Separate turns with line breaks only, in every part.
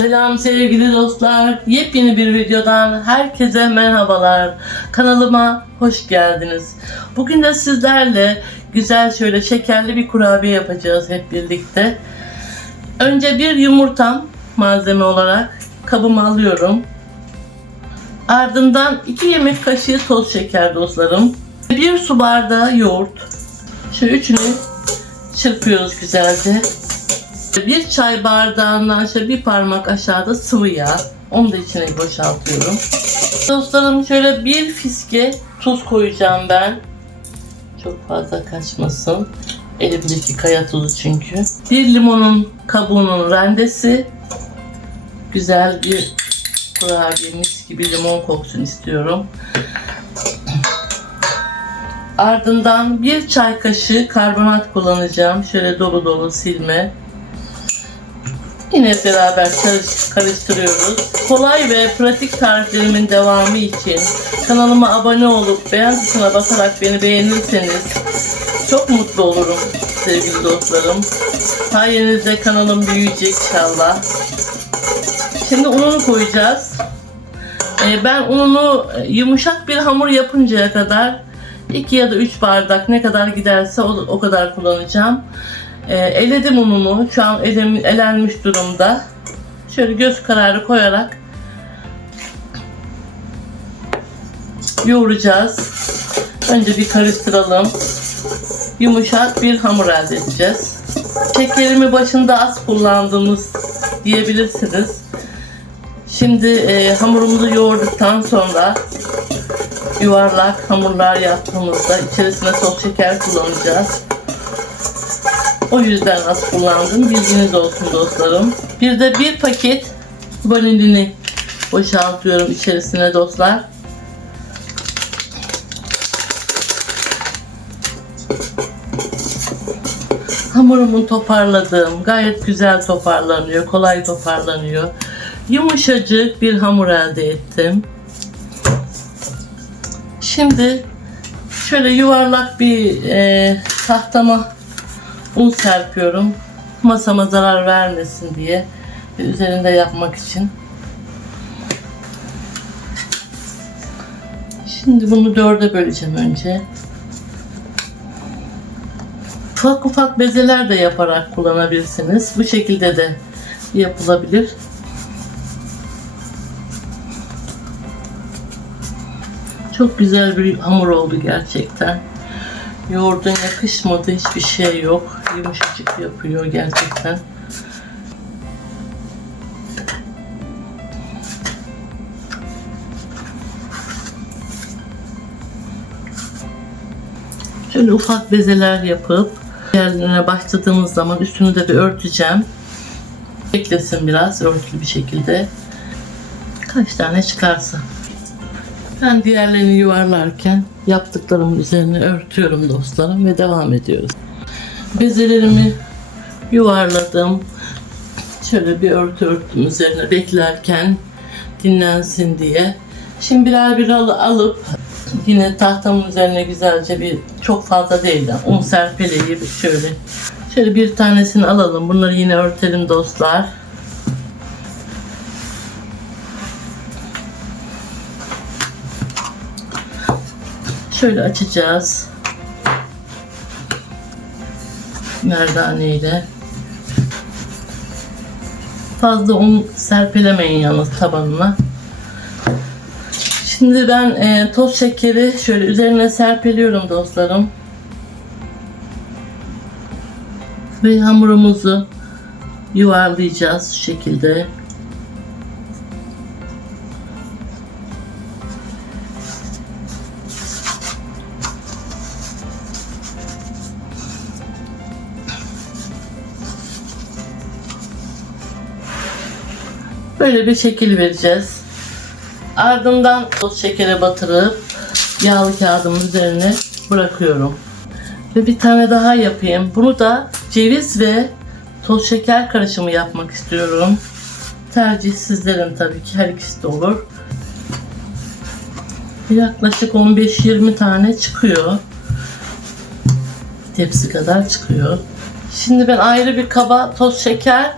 Selam sevgili dostlar. Yepyeni bir videodan herkese merhabalar. Kanalıma hoş geldiniz. Bugün de sizlerle güzel şöyle şekerli bir kurabiye yapacağız hep birlikte. Önce bir yumurtam malzeme olarak kabıma alıyorum. Ardından 2 yemek kaşığı toz şeker dostlarım. 1 su bardağı yoğurt. Şu üçünü çırpıyoruz güzelce. Bir çay bardağından şöyle bir parmak aşağıda sıvı yağ. Onu da içine boşaltıyorum. Dostlarım şöyle bir fiske tuz koyacağım ben. Çok fazla kaçmasın. Elimdeki kaya tuzu çünkü. Bir limonun kabuğunun rendesi. Güzel bir kurabiye gibi limon koksun istiyorum. Ardından bir çay kaşığı karbonat kullanacağım. Şöyle dolu dolu silme. Yine beraber karış- karıştırıyoruz. Kolay ve pratik tariflerimin devamı için kanalıma abone olup beğen tuşuna basarak beni beğenirseniz çok mutlu olurum sevgili dostlarım. Sayenizde kanalım büyüyecek inşallah. Şimdi ununu koyacağız. Ee, ben ununu e, yumuşak bir hamur yapıncaya kadar 2 ya da 3 bardak ne kadar giderse o, o kadar kullanacağım. Ee, eledim ununu. Şu an elim, elenmiş durumda. Şöyle göz kararı koyarak yoğuracağız. Önce bir karıştıralım. Yumuşak bir hamur elde edeceğiz. Şekerimi başında az kullandığımız diyebilirsiniz. Şimdi e, hamurumuzu yoğurduktan sonra yuvarlak hamurlar yaptığımızda içerisine toz şeker kullanacağız. O yüzden az kullandım. Bilginiz olsun dostlarım. Bir de bir paket vanilini boşaltıyorum içerisine dostlar. Hamurumu toparladım. Gayet güzel toparlanıyor. Kolay toparlanıyor. Yumuşacık bir hamur elde ettim. Şimdi şöyle yuvarlak bir e, tahtama un serpiyorum. Masama zarar vermesin diye üzerinde yapmak için. Şimdi bunu dörde böleceğim önce. Ufak ufak bezeler de yaparak kullanabilirsiniz. Bu şekilde de yapılabilir. Çok güzel bir hamur oldu gerçekten. Yoğurdun yakışmadı hiçbir şey yok. Yumuşacık yapıyor gerçekten. Şöyle ufak bezeler yapıp yerlerine başladığımız zaman üstünü de bir örteceğim. Beklesin biraz örtülü bir şekilde. Kaç tane çıkarsa. Ben diğerlerini yuvarlarken yaptıklarımın üzerine örtüyorum dostlarım ve devam ediyoruz. Bezelerimi yuvarladım. Şöyle bir örtü örttüm üzerine beklerken dinlensin diye. Şimdi birer bir al- alıp yine tahtamın üzerine güzelce bir çok fazla değil de un serpeleyip şöyle şöyle bir tanesini alalım. Bunları yine örtelim dostlar. Şöyle açacağız. Merdane ile. Fazla un serpelemeyin yalnız tabanına. Şimdi ben e, toz şekeri şöyle üzerine serpeliyorum dostlarım. Ve hamurumuzu yuvarlayacağız şu şekilde. Böyle bir şekil vereceğiz. Ardından toz şekere batırıp yağlı kağıdımın üzerine bırakıyorum. Ve bir tane daha yapayım. Bunu da ceviz ve toz şeker karışımı yapmak istiyorum. Tercih sizlerin tabii ki her ikisi de olur. Yaklaşık 15-20 tane çıkıyor. Tepsi kadar çıkıyor. Şimdi ben ayrı bir kaba toz şeker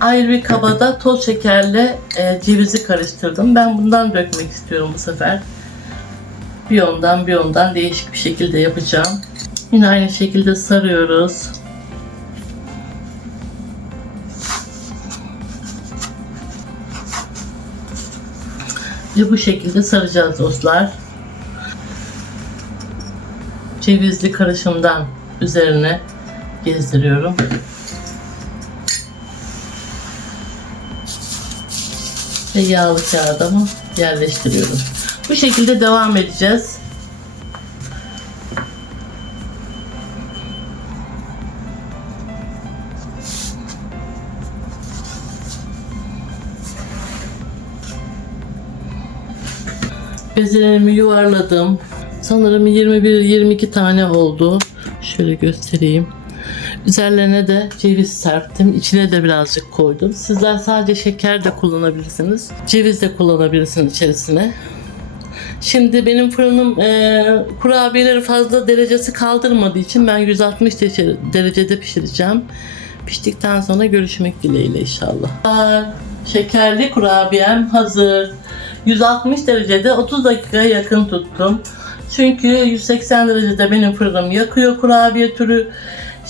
ayrı bir kabada toz şekerle e, cevizi karıştırdım. Ben bundan dökmek istiyorum bu sefer. Bir yondan bir yondan değişik bir şekilde yapacağım. Yine aynı şekilde sarıyoruz. Ve bu şekilde saracağız dostlar. Cevizli karışımdan üzerine gezdiriyorum. Ve yağlı kağıdımı yerleştiriyorum. Bu şekilde devam edeceğiz. Bezelerimi yuvarladım. Sanırım 21-22 tane oldu. Şöyle göstereyim. Üzerlerine de ceviz serptim. İçine de birazcık koydum. Sizler sadece şeker de kullanabilirsiniz. Ceviz de kullanabilirsiniz içerisine. Şimdi benim fırınım e, kurabiyeleri fazla derecesi kaldırmadığı için ben 160 derece- derecede pişireceğim. Piştikten sonra görüşmek dileğiyle inşallah. Şekerli kurabiyem hazır. 160 derecede 30 dakikaya yakın tuttum. Çünkü 180 derecede benim fırınım yakıyor kurabiye türü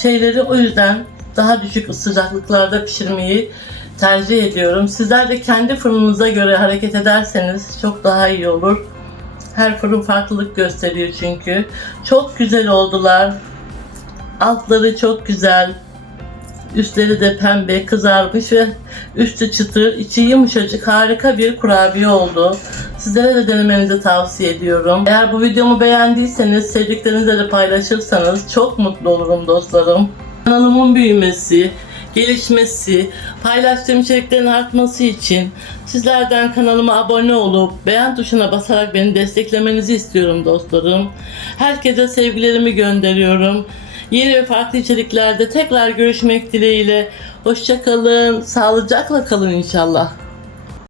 şeyleri. O yüzden daha düşük sıcaklıklarda pişirmeyi tercih ediyorum. Sizler de kendi fırınınıza göre hareket ederseniz çok daha iyi olur. Her fırın farklılık gösteriyor çünkü. Çok güzel oldular. Altları çok güzel. Üstleri de pembe kızarmış ve üstü çıtır, içi yumuşacık harika bir kurabiye oldu. Sizlere de denemenizi tavsiye ediyorum. Eğer bu videomu beğendiyseniz sevdiklerinizle de paylaşırsanız çok mutlu olurum dostlarım. Kanalımın büyümesi, gelişmesi, paylaştığım içeriklerin artması için sizlerden kanalıma abone olup beğen tuşuna basarak beni desteklemenizi istiyorum dostlarım. Herkese sevgilerimi gönderiyorum. Yeni ve farklı içeriklerde tekrar görüşmek dileğiyle. Hoşçakalın, sağlıcakla kalın inşallah.